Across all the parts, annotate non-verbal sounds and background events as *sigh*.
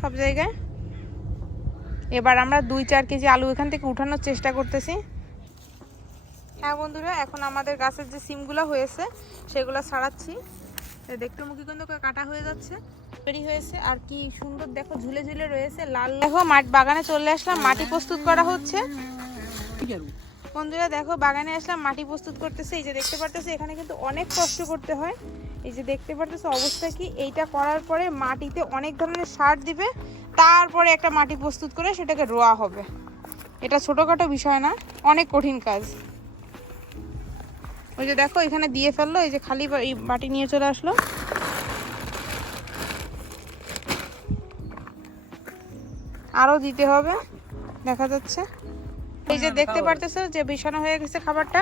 সব জায়গায়। এবার আমরা দুই চার কেজি আলু এখান থেকে উঠানোর চেষ্টা করতেছি। হ্যাঁ বন্ধুরা, এখন আমাদের গাছের যে সিমগুলো হয়েছে, সেগুলো ছাড়াচ্ছি দেখতে মুখি কিন্তু কাটা হয়ে যাচ্ছে। তৈরি হয়েছে, আর কি সুন্দর দেখো, ঝুলে ঝুলে রয়েছে। লাল দেখো, মাঠ বাগানে চলে আসলাম, মাটি প্রস্তুত করা হচ্ছে। বন্ধুরা দেখো, বাগানে আসলাম, মাটি প্রস্তুত করতেছে। এই যে দেখতে পারতেছে, এখানে কিন্তু অনেক কষ্ট করতে হয়। এই যে দেখতে পারতেছে অবস্থা কি? এইটা করার পরে মাটিতে অনেক ধরনের সার দিবে, তারপরে একটা মাটি প্রস্তুত করে সেটাকে রোয়া হবে। এটা ছোটোখাটো বিষয় না, অনেক কঠিন কাজ। ওই যে দেখো, এখানে দিয়ে ফেলল, এই যে খালি এই মাটি নিয়ে চলে আসলো। আরও দিতে হবে, দেখা যাচ্ছে। এই যে দেখতে পারতেছো যে বিছানো হয়ে গেছে খাবারটা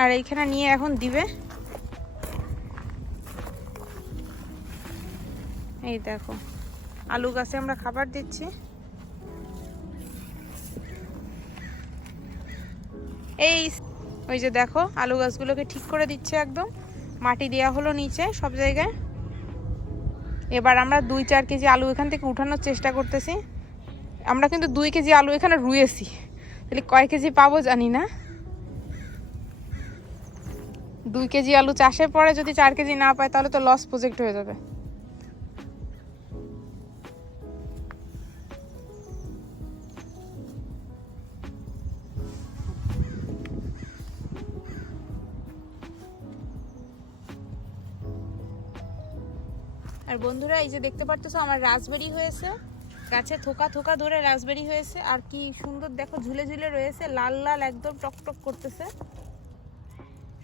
আর এইখানে নিয়ে এখন দিবে। এই দেখো আলু গাছে আমরা খাবার দিচ্ছি। এই ওই যে দেখো আলু গাছগুলোকে ঠিক করে দিচ্ছে একদম। মাটি দেওয়া হলো নিচে সব জায়গায়। এবার আমরা দুই চার কেজি আলু এখান থেকে উঠানোর চেষ্টা করতেছি। আমরা কিন্তু দুই কেজি আলু এখানে রুয়েছি। তাহলে কয় কেজি পাবো জানি না। দুই কেজি আলু চাষের পরে যদি চার কেজি না পায়, তাহলে তো লস প্রজেক্ট হয়ে যাবে। আর বন্ধুরা, এই যে দেখতে পারতেছো, আমার রাজবেরি হয়েছে। গাছে থোকা থোকা ধরে রাজবেরি হয়েছে। আর কি সুন্দর, দেখো ঝুলে ঝুলে রয়েছে, লাল লাল একদম টকটক করতেছে।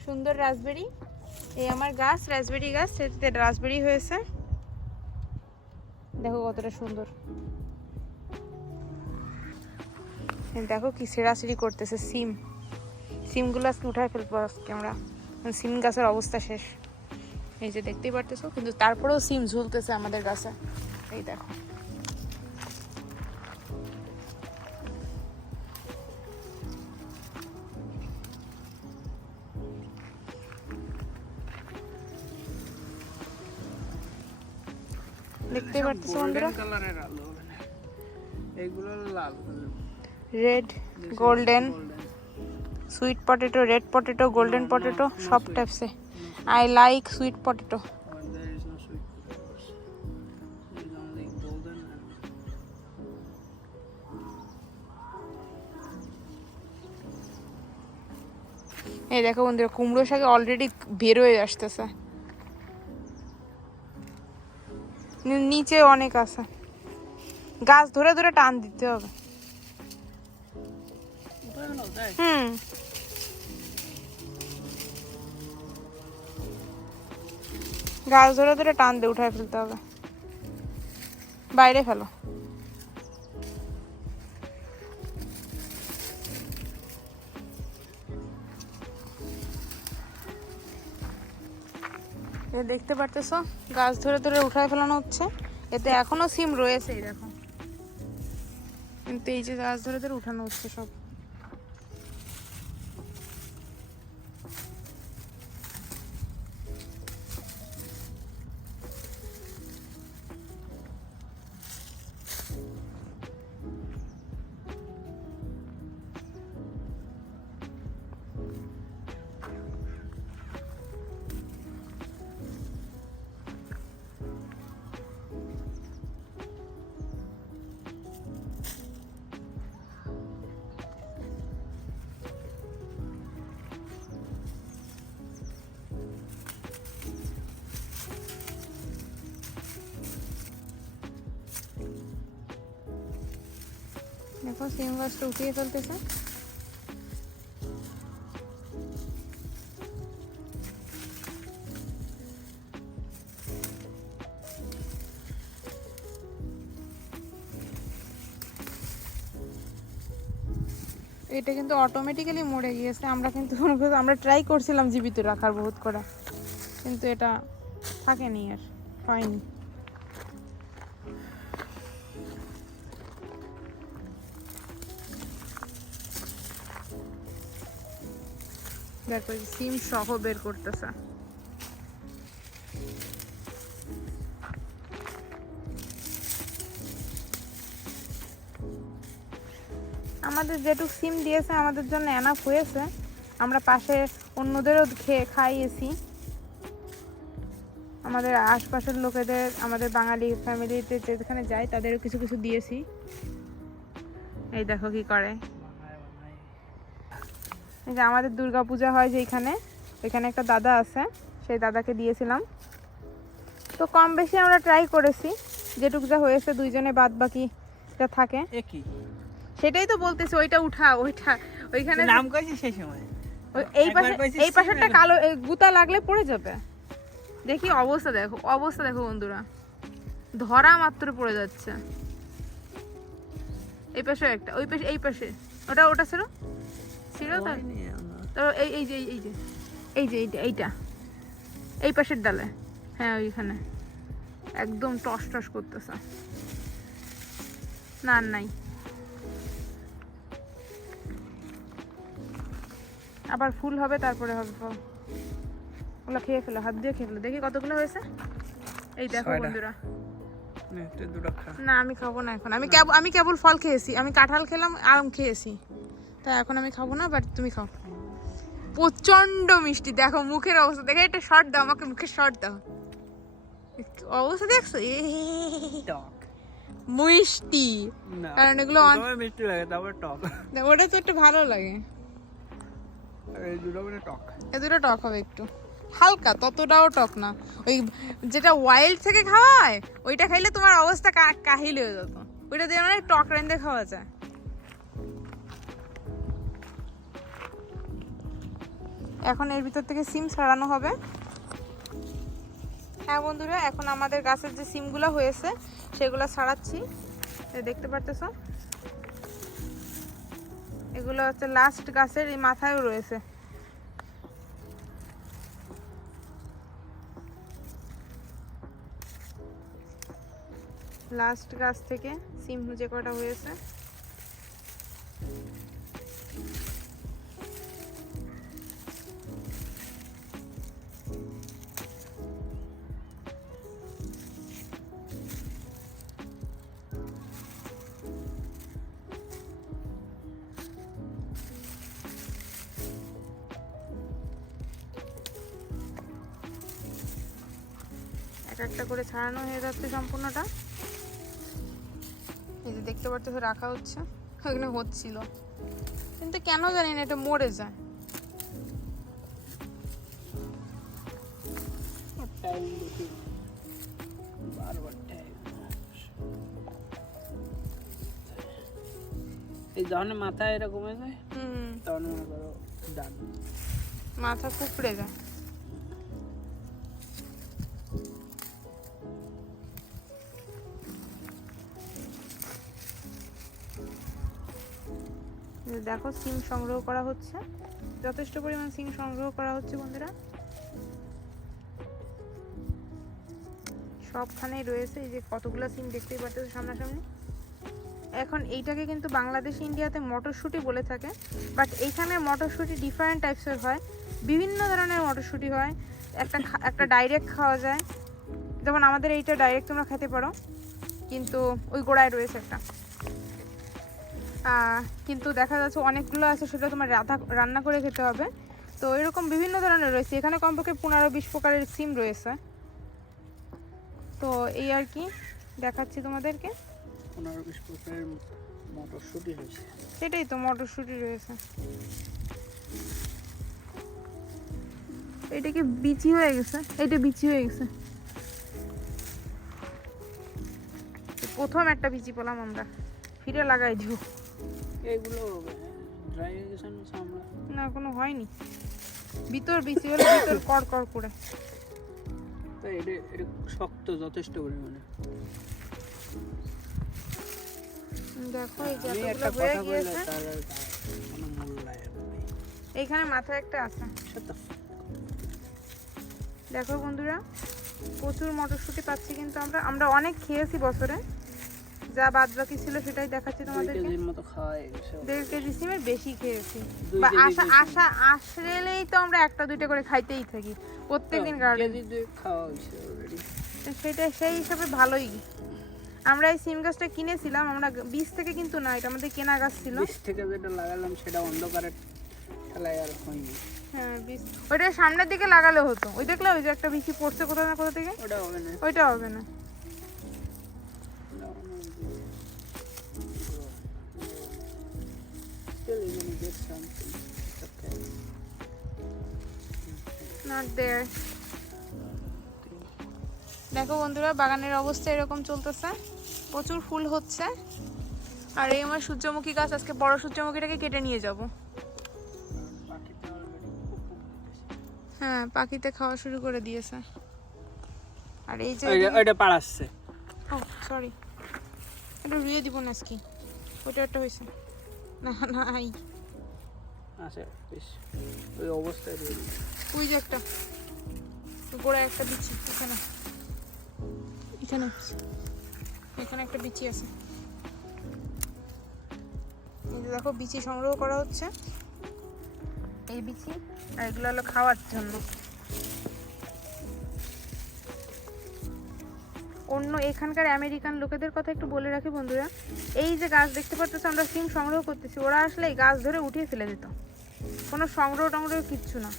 সুন্দর রাজবেরি এই আমার গাছ রাজবেরি গাছ সেটাতে রাজবেরি হয়েছে। দেখো কতটা সুন্দর। দেখো কি সেরাসিরি করতেছে সিম। সিমগুলো আজকে উঠায় ফেলব আজকে আমরা। সিম গাছের অবস্থা শেষ। এই যে দেখতেই পারতেছো, কিন্তু তারপরেও সিম ঝুলতেছে আমাদের গাছে। এই দেখো। দেখতেই কালারের আলু হবে না। এইগুলো লাল red golden sweet potato red potato golden potato সব টাইপসে আই লাইক সুইট পটেটো এই দেখো বন্ধুরা কুমড়ো শাকে অলরেডি বের হয়ে আসতেছে। নিচে অনেক আছে। গাছ ধরে ধরে টান দিতে হবে। হুম। গাছ ধরে ধরে টান দিয়ে উঠায় ফেলতে হবে। বাইরে ফেলো। দেখতে পারতেছ? গাছ ধরে ধরে উঠায় ফেলানো হচ্ছে। এতে এখনও সিম রয়েছে দেখো। কিন্তু এই যে গাছ ধরে ধরে উঠানো হচ্ছে সব। দেখো সিম গাছটা উঠিয়ে ফেলতেছে এটা কিন্তু অটোমেটিক্যালি মরে গিয়েছে। আমরা কিন্তু আমরা ট্রাই করছিলাম জীবিত রাখার বহুত করা। কিন্তু এটা থাকেনি আর, হয়নি। দেখো সিম সহ বের করতেছে। আমাদের যেটুক সিম দিয়েছে, আমাদের জন্য এনাফ হয়েছে। আমরা পাশে অন্যদেরও খেয়ে খাইয়েছি। আমাদের আশপাশের লোকেদের, আমাদের বাঙালি ফ্যামিলিতে যেখানে যায় তাদেরও কিছু কিছু দিয়েছি। এই দেখো কি করে। এই যে আমাদের দুর্গা পূজা হয় যেখানে এখানে একটা দাদা আছে সেই দাদাকে দিয়েছিলাম। তো কম বেশি আমরা ট্রাই করেছি যেটুক যা হয়েছে দুইজনে বাদ বাকি যা থাকে। সেটাই তো বলতেছি ওইটা উঠা ওইটা ওইখানে নাম কইছি সেই সময়? ওই- এই পাশে এই পাশেরটা কালো গুতা লাগলে পড়ে যাবে। দেখি অবস্থা দেখো অবস্থা দেখো বন্ধুরা। ধরা মাত্র পড়ে যাচ্ছে। এই পাশে একটা ওই পাশে এই পাশে। ওটা ওটা ছিল? ছিল তো তো এই এই যে এই যে। এই যে এইটা এইটা। এই পাশের ডালে। হ্যাঁ ওইখানে। একদম টস টস করতেছে। না নাই। আবার ফুল হবে তারপরে হবে ফল ওগুলো খেয়ে ফেলো হাত দিয়ে খেয়ে ফেলো। দেখি কতগুলো হয়েছে। এই দেখো বন্ধুরা। নে, আমি খাব না এখন। আমি আমি কেবল ফল খেয়েছি। আমি কাঁঠাল খেলাম আম খেয়েছি। তা এখন আমি খাব না বাট তুমি খাও। প্রচণ্ড মিষ্টি দেখো মুখের অবস্থা। দেখে একটা শর্ট দাও আমাকে মুখের শর্ট দাও। অবস্থা দেখছ? মিষ্টি। কারণ এগুলো মিষ্টি লাগে তারপর টক। ওটা তো একটু ভালো লাগে। এই দুটো টক। এ দুটো টক হবে একটু। হালকা ততটাও টক না। ওই যেটা ওয়াইল্ড থেকে খাওয়ায় ওইটা খাইলে তোমার অবস্থা কাহিল হয়ে যেত। ওইটা দিয়ে মানে টক রেন্দে খাওয়া যায়। এখন এর ভিতর থেকে সিম ছাড়ানো হবে। হ্যাঁ বন্ধুরা, এখন আমাদের গাছের যে সিমগুলো হয়েছে, সেগুলো ছাড়াচ্ছি। দেখতে পারতেছো? এগুলো হচ্ছে লাস্ট গাছের, এই মাথায়ও রয়েছে। লাস্ট গাছ থেকে সিম যে কটা হয়েছে এক একটা করে ছাড়ানো হয়ে যাচ্ছে সম্পূর্ণটা। এই যে দেখতে পাচ্ছ রাখা হচ্ছে। ওখানে হচ্ছিল। কিন্তু কেন জানি না এটা মরে যায়। এই যখন মাথা এরকম হয়ে যায় হুম। তখন মনে করো মাথা কুকড়ে যায়। দেখো, সিম সংগ্রহ করা হচ্ছে। যথেষ্ট পরিমাণ সিম সংগ্রহ করা হচ্ছে, বন্ধুরা। সবখানেই রয়েছে, এই যে কতগুলো সিম দেখতেই পাচ্ছ সামনাসামনি। এখন এইটাকে কিন্তু বাংলাদেশ, ইন্ডিয়াতে মটরশুঁটি বলে থাকে। বাট এইখানে মটরশুঁটি ডিফারেন্ট টাইপসের হয়। বিভিন্ন ধরনের মটরশুঁটি হয়। একটা একটা ডাইরেক্ট খাওয়া যায়। যেমন আমাদের এইটা ডাইরেক্ট তোমরা খেতে পারো। কিন্তু ওই গোড়ায় রয়েছে একটা। কিন্তু দেখা যাচ্ছে অনেকগুলো আছে সেটা তোমার রাধা রান্না করে খেতে হবে। তো এরকম বিভিন্ন ধরনের রয়েছে। এখানে কমপক্ষে পনেরো বিশ প্রকারের সিম রয়েছে। তো এই আর কি দেখাচ্ছি তোমাদেরকে। পনেরো বিশ প্রকারের মটরশুটি হয়েছে সেটাই তো মটরশুঁটি রয়েছে। এটা কি বিচি হয়ে গেছে? এটা বিচি হয়ে গেছে। প্রথম একটা বিচি পেলাম আমরা। ফিরে লাগাই দিব এগুলো ড্রাই হয়ে গেছে না না কোনো হয়নি। ভিতর বিচি হলে ভিতর কর কর করে। তো এটা এটা শক্ত যথেষ্ট পরিমাণে। দেখো এই যে একটা হয়ে গিয়েছে। এইখানে মাথায় একটা আছে। দেখো বন্ধুরা প্রচুর মটরশুঁটি পাচ্ছি কিন্তু আমরা আমরা অনেক খেয়েছি বছরে। যা বাদ বাকি ছিল সেটাই দেখাচ্ছি তোমাদেরকে। গেছে দেড় কেজি সিমের বেশি খেয়েছি। বা আশা। আশা আসলেই তো আমরা একটা দুইটা করে খাইতেই থাকি প্রত্যেকদিন গার্ডেন অলরেডি সেটা সেই হিসাবে ভালোই। আমরা এই সিম গাছটা কিনেছিলাম আমরা বীজ থেকে কিন্তু না এটা আমাদের কেনা গাছ ছিল। বীজ থেকে যেটা লাগালাম সেটা অন্ধকারে ঠেলায় আর হয়নি। হ্যাঁ বীজ। ওইটা সামনের দিকে লাগালে হতো। ওই দেখলে ওই যে একটা বিচি পড়ছে কোথাও না কোথা থেকে? ওটা হবে না। ওইটা হবে না। Still you're gonna get something. It's okay. Not there দেখো বন্ধুরা বাগানের অবস্থা এরকম চলতেছে প্রচুর ফুল হচ্ছে আর এই আমার সূর্যমুখী গাছ আজকে বড় সূর্যমুখীটাকে কেটে নিয়ে যাব। হ্যাঁ পাখিতে খাওয়া শুরু করে দিয়েছে আর এই যে ওইটা পাড়াচ্ছে ও সরি এটা রুইয়ে দিব না আজকে ওইটা একটা হয়েছে না না এই আছে বেশ। ওই অবস্থায় রয়ে। ওই যে একটা। গোড়ায় একটা বিচি এখানে। এখানে এখানে একটা বিচি আছে। দেখো বিচি সংগ্রহ করা হচ্ছে। এই বিচি আর এগুলো হলো খাওয়ার জন্য। অন্য এখানকার আমেরিকান লোকেদের কথা একটু বলে রাখি বন্ধুরা। এই যে গাছ দেখতে পাচ্ছ আমরা সিম সংগ্রহ করতেছি। ওরা আসলে এই গাছ ধরে উঠিয়ে ফেলে দিত। কোনো সংগ্রহ টংগ্রহ কিচ্ছু না।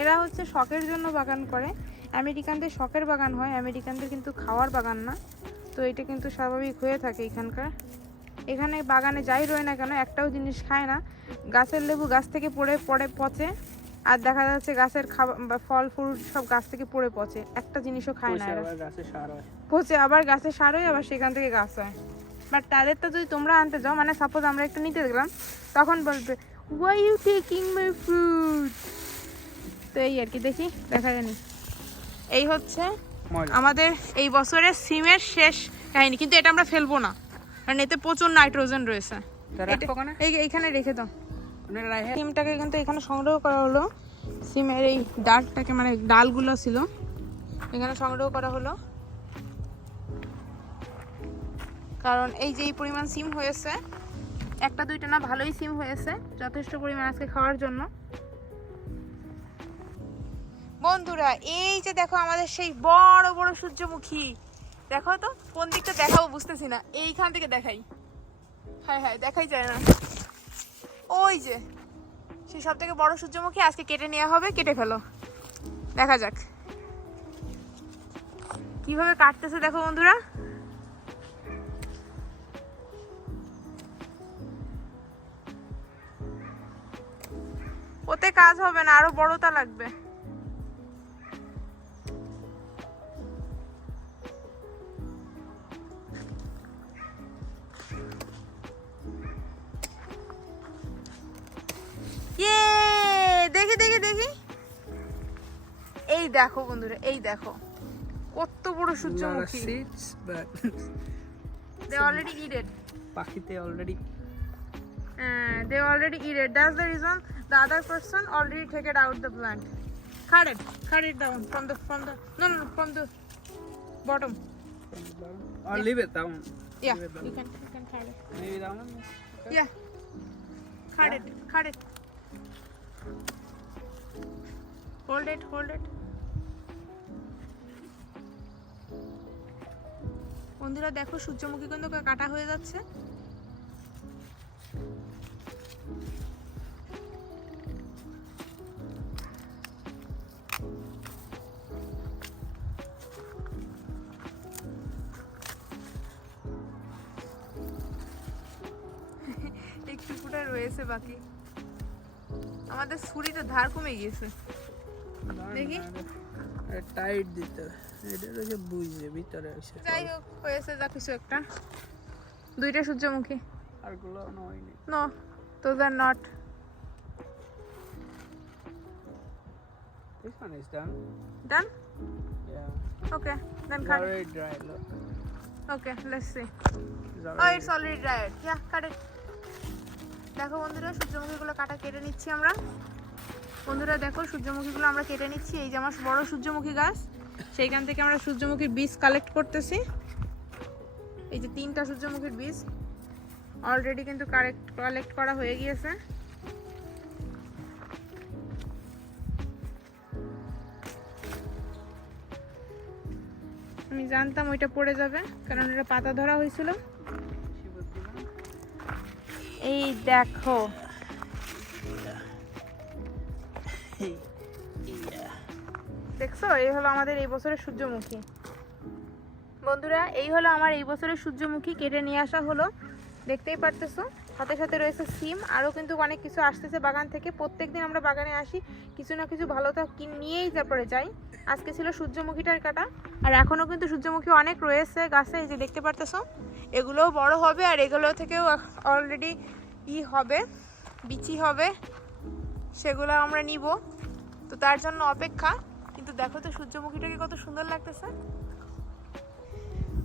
এরা হচ্ছে শখের জন্য বাগান করে। আমেরিকানদের শখের বাগান হয়। আমেরিকানদের কিন্তু খাওয়ার বাগান না। তো এটা কিন্তু স্বাভাবিক হয়ে থাকে এখানকার। এখানে বাগানে যাই রয় না কেন, একটাও জিনিস খায় না। গাছের লেবু গাছ থেকে পড়ে পড়ে, পচে। আর দেখা যাচ্ছে গাছের খাবার ফল ফ্রুট সব গাছ থেকে পড়ে পচে। একটা জিনিসও খায় না পচে আবার গাছে সার হয়। আবার সেখান থেকে গাছ হয়। বাট তাদেরটা যদি তোমরা আনতে যাও মানে সাপোজ আমরা একটা নিতে গেলাম তখন বলবে why you taking my fruit তো এই আর কি দেখি দেখা জানি এই হচ্ছে আমাদের এই বছরের সিমের শেষ কাহিনী কিন্তু এটা আমরা ফেলব না। কারণ এতে প্রচুর নাইট্রোজেন রয়েছে। এইখানে রেখে দাও। সিমটাকে কিন্তু এখানে সংগ্রহ করা হলো। সিমের এই ডালটাকে মানে ডালগুলো ছিল। এখানে সংগ্রহ করা হলো। কারণ এই যে পরিমাণ সিম হয়েছে, একটা দুইটা না ভালোই সিম হয়েছে, যথেষ্ট পরিমাণ আজকে খাওয়ার জন্য। বন্ধুরা, এই যে দেখো আমাদের সেই বড় বড় সূর্যমুখী। দেখো তো, কোন দিকটা দেখাবো বুঝতেছি না। এইখান থেকে দেখাই। হ্যাঁ হ্যাঁ দেখাই যায় না। ওই যে, সেই সব থেকে বড় সূর্যমুখী আজকে কেটে নেওয়া হবে, কেটে ফেলো। দেখা যাক। কীভাবে কাটতেছে দেখো বন্ধুরা। ওতে কাজ হবে না, আরও বড়টা লাগবে। এই দেখো বন্ধুরা এই দেখো কত বড় সূর্যমুখী দে অলরেডি ইটেড পাখিতে already they already eat it that's the reason the other person already take it out the plant cut it cut it down from the from the no no, no from the bottom or leave it down yeah Leave it down. you can you can cut it maybe down yeah cut it cut it hold it hold it বন্ধুরা দেখো সূর্যমুখী কিন্তু কাটা হয়ে যাচ্ছে। *laughs* রয়েছে বাকি। আমাদের ছুরিটা ধার কমে গিয়েছে। দেখি। টাইট দিতে এটা হচ্ছে বুঝছে ভিতরে এসে যাই হোক হয়েছে যা কিছু একটা দুইটা সূর্যমুখী আরগুলো হয়নি no those are not this one is done done yeah okay then cut already dry look okay let's see it's oh it's already dried yeah cut it দেখো বন্ধুরা সূর্যমুখীগুলো কাটা কেটে নিচ্ছি আমরা বন্ধুরা দেখো, সূর্যমুখীগুলো আমরা কেটে নিচ্ছি। এই যে আমার বড় সূর্যমুখী গাছ, সেইখান থেকে আমরা সূর্যমুখীর বীজ কালেক্ট করতেছি। এই যে তিনটা সূর্যমুখীর বীজ অলরেডি কিন্তু কালেক্ট কালেক্ট করা হয়ে গিয়েছে। আমি জানতাম ওইটা পড়ে যাবে, কারণ এটা পাতা ধরা হয়েছিল। এই দেখো দেখছ? এই হলো আমাদের এই বছরের সূর্যমুখী। বন্ধুরা, এই হলো আমার এই বছরের সূর্যমুখী। কেটে নিয়ে আসা হলো। দেখতেই পারতেছো? সাথে সাথে রয়েছে সিম। আরও কিন্তু অনেক কিছু আসতেছে বাগান থেকে। প্রত্যেক দিন আমরা বাগানে আসি। কিছু না কিছু ভালো তো নিয়েই তারপরে যাই। আজকে ছিল সূর্যমুখীটার কাটা। আর এখনও কিন্তু সূর্যমুখী অনেক রয়েছে গাছে। যে দেখতে পারতেছো? এগুলোও বড় হবে আর এগুলো থেকেও অলরেডি ই হবে। বিচি হবে। সেগুলো আমরা নিব। তো তার জন্য অপেক্ষা। কিন্তু দেখো তো সূর্যমুখীটাকে কত সুন্দর লাগতেছে।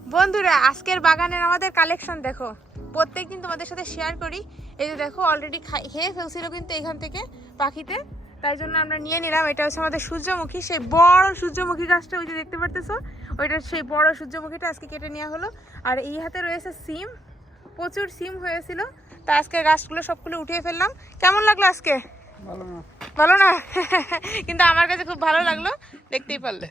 বন্ধুরা, আজকের বাগানের আমাদের কালেকশন দেখো। প্রত্যেকদিন তোমাদের সাথে শেয়ার করি। এই যে দেখো অলরেডি খেয়ে ফেলছিল কিন্তু এখান থেকে পাখিতে। তাই জন্য আমরা নিয়ে নিলাম। এটা হচ্ছে আমাদের সূর্যমুখী। সেই বড় সূর্যমুখী গাছটা ওই যে দেখতে পারতেছো? ওইটা সেই বড় সূর্যমুখীটা আজকে কেটে নেওয়া হলো। আর এই হাতে রয়েছে সিম। প্রচুর সিম হয়েছিল। তা আজকে গাছগুলো সবগুলো উঠিয়ে ফেললাম। কেমন লাগল আজকে? ভালো না। *laughs* কিন্তু আমার কাছে খুব ভালো লাগল দেখতেই পারলে।